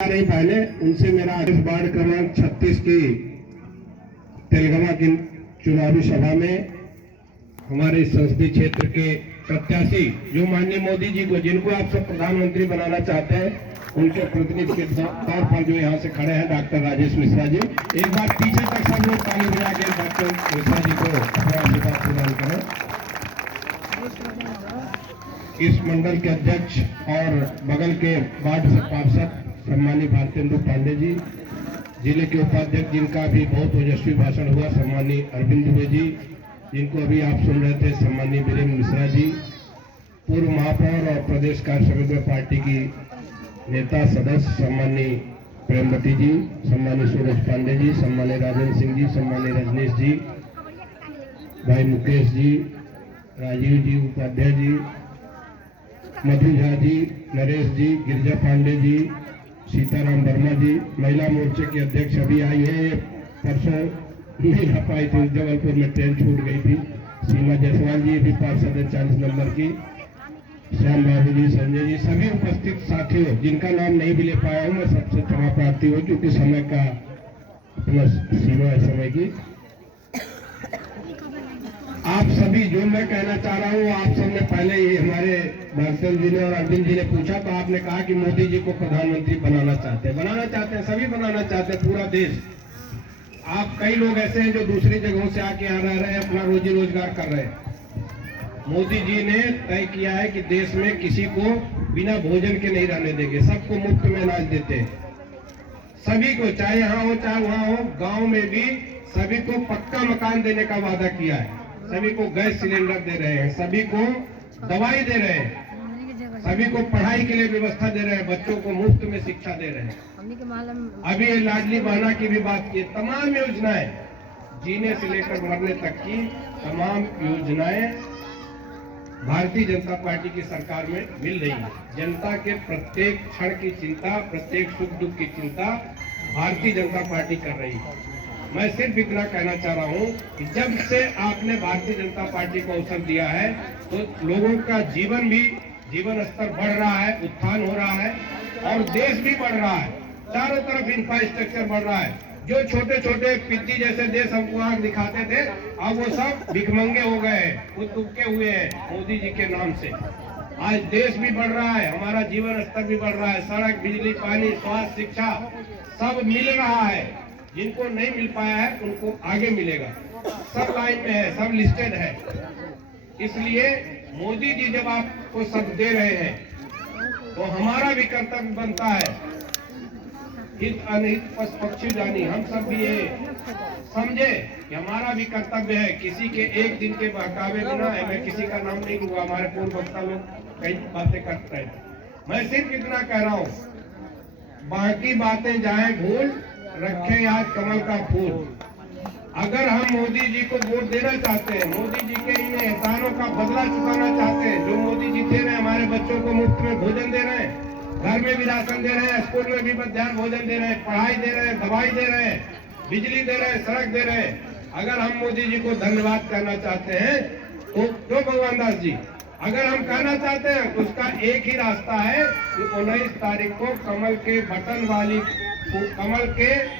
नहीं पहले उनसे मेरा वार्ड क्रमांक 36 की तेलगमा की चुनावी सभा में हमारे संसदीय क्षेत्र के प्रत्याशी जो माननीय मोदी जी को जिनको आप सब प्रधानमंत्री बनाना चाहते हैं उनके प्रतिनिधि के तौर पर जो यहाँ से खड़े हैं डॉक्टर राजेश मिश्रा जी। एक बार पीछे तक सब लोग ताली बजा के डॉक्टर मिश्रा जी को अपना आशीर्वाद प्रदान करें। इस मंडल के अध्यक्ष और बगल के वार्ड पार्षद सम्मानित भारतेंदु पांडे जी, जिले के उपाध्यक्ष जिनका भी बहुत ओजस्वी भाषण हुआ सम्मानीय अरविंद दुबे जी, जिनको अभी आप सुन रहे थे सम्मानीय वीरेंद्र मिश्रा जी, पूर्व महापौर और प्रदेश कार्य समिति पार्टी की नेता सदस्य सम्मानीय प्रेमवती जी, सम्मानीय सूरज पांडे जी, सम्मानीय राजेंद्र सिंह जी, सम्मानीय रजनीश जी, भाई मुकेश जी, राजीव जी उपाध्याय जी, मधु झा जी, नरेश जी, गिरिजा पांडे जी, सीताराम वर्मा जी, महिला मोर्चे के अध्यक्ष अभी आई है, परसों नहीं आ पाई थी, जबलपुर में ट्रेन छूट गई थी, सीमा जायसवाल जी भी पार्षद है 40 नंबर की, श्याम बाबू जी, संजय जी, सभी उपस्थित साथियों जिनका नाम नहीं भी ले पाया हूँ मैं सबसे क्षमा प्रार्थी हूँ क्योंकि समय का अपना सीमा है समय की। आप सभी जो मैं कहना चाह रहा हूँ आप सबने पहले ही हमारे भारतेंद्र जी ने और अरविंद जी ने पूछा तो आपने कहा कि मोदी जी को प्रधानमंत्री बनाना चाहते हैं, सभी बनाना चाहते हैं, पूरा देश। आप कई लोग ऐसे हैं जो दूसरी जगहों से आके यहाँ रह रहे हैं, अपना रोजी रोजगार कर रहे हैं। मोदी जी ने तय किया है कि देश में किसी को बिना भोजन के नहीं रहने देंगे, सबको मुफ्त में अनाज देते हैं, सभी को, चाहे यहाँ हो चाहे वहाँ हो, गाँव में भी सभी को पक्का मकान देने का वादा किया है, सभी को गैस सिलेंडर दे रहे हैं, सभी को दवाई दे रहे हैं, सभी को पढ़ाई के लिए व्यवस्था दे रहे हैं, बच्चों को मुफ्त में शिक्षा दे रहे हैं। अभी लाडली बहना की भी बात की, तमाम योजनाएं जीने से लेकर मरने तक की तमाम योजनाएं भारतीय जनता पार्टी की सरकार में मिल रही है। जनता के प्रत्येक क्षण की चिंता, प्रत्येक सुख दुख की चिंता भारतीय जनता पार्टी कर रही है। मैं सिर्फ इतना कहना चाह रहा हूं कि जब से आपने भारतीय जनता पार्टी को अवसर दिया है तो लोगों का जीवन स्तर बढ़ रहा है, उत्थान हो रहा है और देश भी बढ़ रहा है, चारों तरफ इंफ्रास्ट्रक्चर बढ़ रहा है। जो छोटे छोटे पिद्दी जैसे देश हमको आग दिखाते थे अब वो सब भिखमंगे हो गए हैं, खुद दुबके हुए हैं मोदी जी के नाम से। आज देश भी बढ़ रहा है, हमारा जीवन स्तर भी बढ़ रहा है, सड़क, बिजली, पानी, स्वास्थ्य, शिक्षा सब मिल रहा है। जिनको नहीं मिल पाया है उनको आगे मिलेगा, सब लाइन में है, सब लिस्टेड है। इसलिए मोदी जी जब आपको सब दे रहे हैं तो हमारा भी कर्तव्य बनता है, हित अनहित पक्षी जानी, हम सब भी ये समझे कि हमारा भी कर्तव्य है। किसी के एक दिन के बहकावे बिना, मैं किसी का नाम नहीं लूंगा, हमारे पूर्व वक्ता लोग कई बातें करते हैं, मैं सिर्फ इतना कह रहा हूँ बाकी बातें जाए भूल, रखें याद कमल का फूल। अगर हम मोदी जी को वोट देना चाहते हैं, मोदी जी के इन एहसानों का बदला चुकाना चाहते हैं, जो मोदी जी दे रहे हैं, हमारे बच्चों को मुफ्त में भोजन दे रहे हैं, घर में भी राशन दे रहे हैं, स्कूल में भी मध्याह्न भोजन दे रहे हैं, पढ़ाई दे रहे हैं, दवाई दे रहे हैं, बिजली दे रहे हैं, सड़क दे रहे हैं। अगर हम मोदी जी को धन्यवाद करना चाहते हैं तो जो भगवान दास जी, अगर हम कहना चाहते हैं तो उसका एक ही रास्ता है कि 19 तारीख को कमल के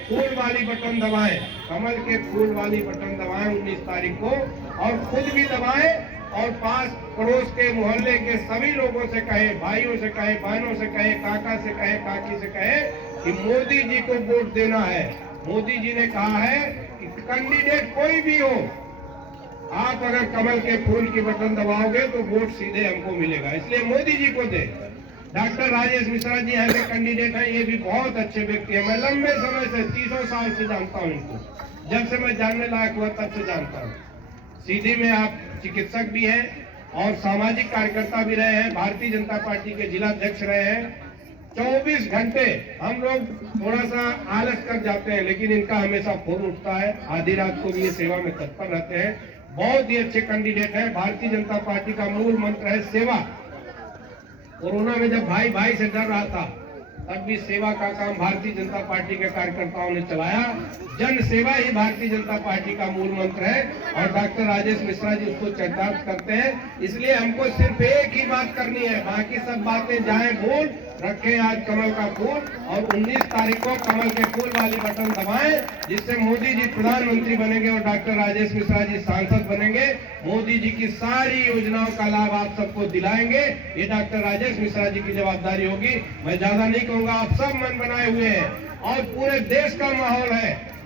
फूल वाली बटन दबाएं, कमल के फूल वाली बटन दबाएं 19 तारीख को, और खुद भी दबाएं और पास पड़ोस के मोहल्ले के सभी लोगों से कहे, भाइयों से कहे, बहनों से कहे, काका से कहे, काकी से कहे कि मोदी जी को वोट देना है। मोदी जी ने कहा है कि कैंडिडेट कोई भी हो, आप अगर कमल के फूल की बटन दबाओगे तो वोट सीधे हमको मिलेगा, इसलिए मोदी जी को दे। डॉक्टर राजेश मिश्रा जी ऐसे कैंडिडेट हैं, ये भी बहुत अच्छे व्यक्ति हैं, मैं लंबे समय से 30 साल से जानता हूं इनको, जब से मैं जानने लायक हुआ तब से जानता हूं। सीधी में आप चिकित्सक भी हैं और सामाजिक कार्यकर्ता भी रहे हैं, भारतीय जनता पार्टी के जिला अध्यक्ष रहे हैं। 24 घंटे हम लोग थोड़ा सा आलस कर जाते हैं लेकिन इनका हमेशा फोन उठता है, आधी रात को भी ये सेवा में तत्पर रहते हैं। बहुत ही अच्छे कैंडिडेट हैं। भारतीय जनता पार्टी का मूल मंत्र है सेवा। कोरोना में जब भाई भाई से डर रहा था तब भी सेवा का काम भारतीय जनता पार्टी के कार्यकर्ताओं ने चलाया। जन सेवा ही भारतीय जनता पार्टी का मूल मंत्र है और डॉक्टर राजेश मिश्रा जी उसको चरितार्थ करते हैं। इसलिए हमको सिर्फ एक ही बात करनी है, बाकी सब बातें जाए भूल, रखें आज कमल का फूल और 19 तारीख को कमल के फूल वाली बटन दबाएं, जिससे मोदी जी प्रधानमंत्री बनेंगे और डॉक्टर राजेश मिश्रा जी सांसद बनेंगे। मोदी जी की सारी योजनाओं का लाभ आप सबको दिलाएंगे। ये डॉक्टर राजेश मिश्रा जी की जवाबदारी होगी। मैं ज्यादा नहीं कहूंगा, आप सब मन बनाए हुए हैं और पूरे देश का माहौल है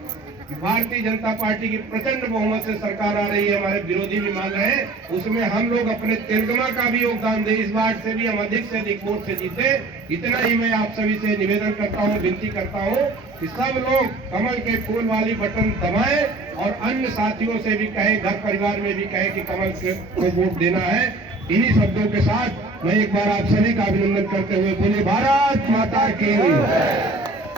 कि भारतीय जनता पार्टी की प्रचंड बहुमत से सरकार आ रही है। हमारे विरोधी भी मान रहे हैं, उसमें हम लोग अपने तेलगमा का भी योगदान दें। इस बार से भी हम अधिक से अधिक वोट से जीते। इतना ही मैं आप सभी से निवेदन करता हूं, विनती करता हूं कि सब लोग कमल के फूल वाली बटन दबाएं और अन्य साथियों से भी कहें, घर परिवार में भी कहें कि कमल को वोट देना है। इन्हीं शब्दों के साथ मैं एक बार आप सभी का अभिनंदन करते हुए बोले भारत माता की।